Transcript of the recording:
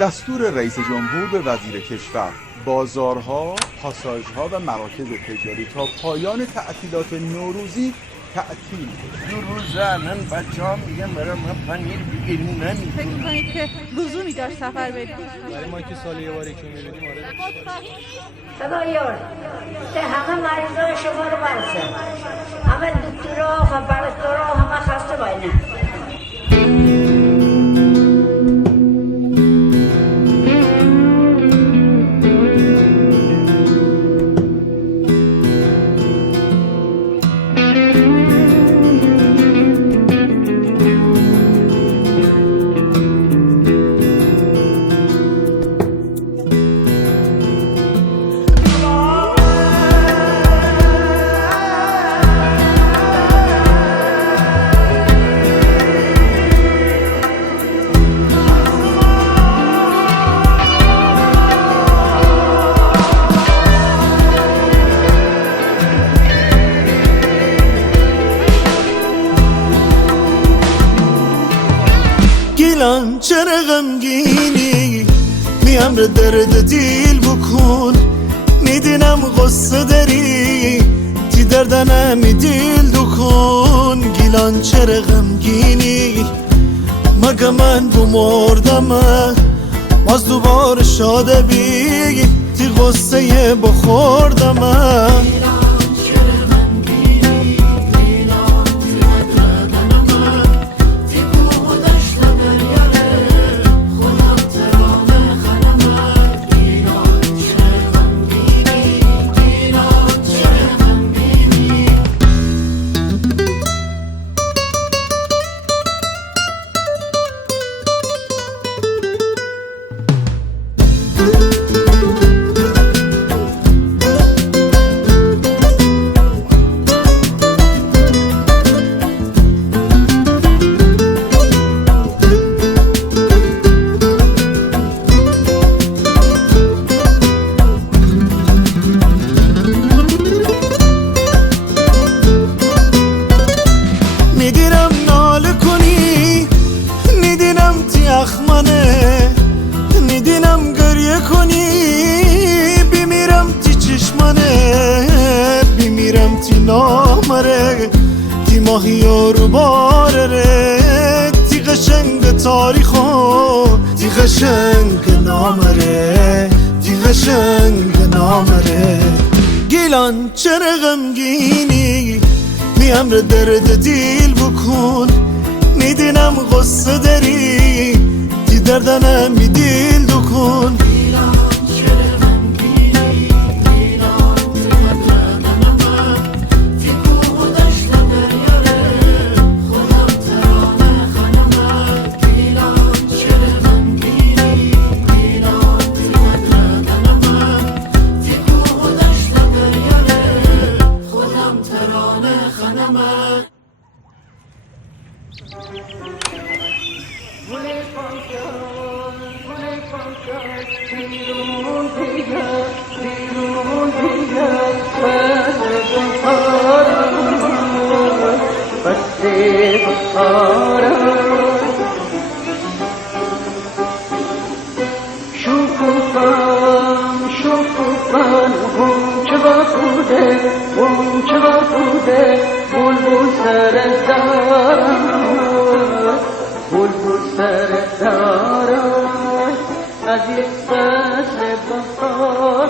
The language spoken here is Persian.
دستور رئیس جمهور به وزیر کشور بازارها، پاساژها و مراکز تجاری تا پایان تعطیلات نوروزی تعطیل. دو روزه من بچه‌ها میگن برای من پنیر بگیرین نمی‌کنم. فکر می‌کنید که لزومی داشت سفر برید؟ برای ما که سال یه باری که می‌بینیم خدایار ده همه مریضای شما رو برسه، همه دکترها و پرستارا همه خسته باینه. گیلان چرا غمگینی میام رو درد دیل بکن میدینم غصه داری تی دردنم دیل دکن گیلان چرا غمگینی مگه من بمردم باز دوباره شاده بی تی غصه بخوردم میدیرم ناله کنی میدینم تی اخمانه میدینم گریه کنی بیمیرم تی چشمانه بیمیرم تی نامره تی ماهی رو باره تی قشنگ تاریخو تی قشنگ نامره تی قشنگ نامره گیلان چرا غمگینی میام رو درد دیل بکن میدینم غصه داری تی دردنم دیل دکن از یک فصل بهار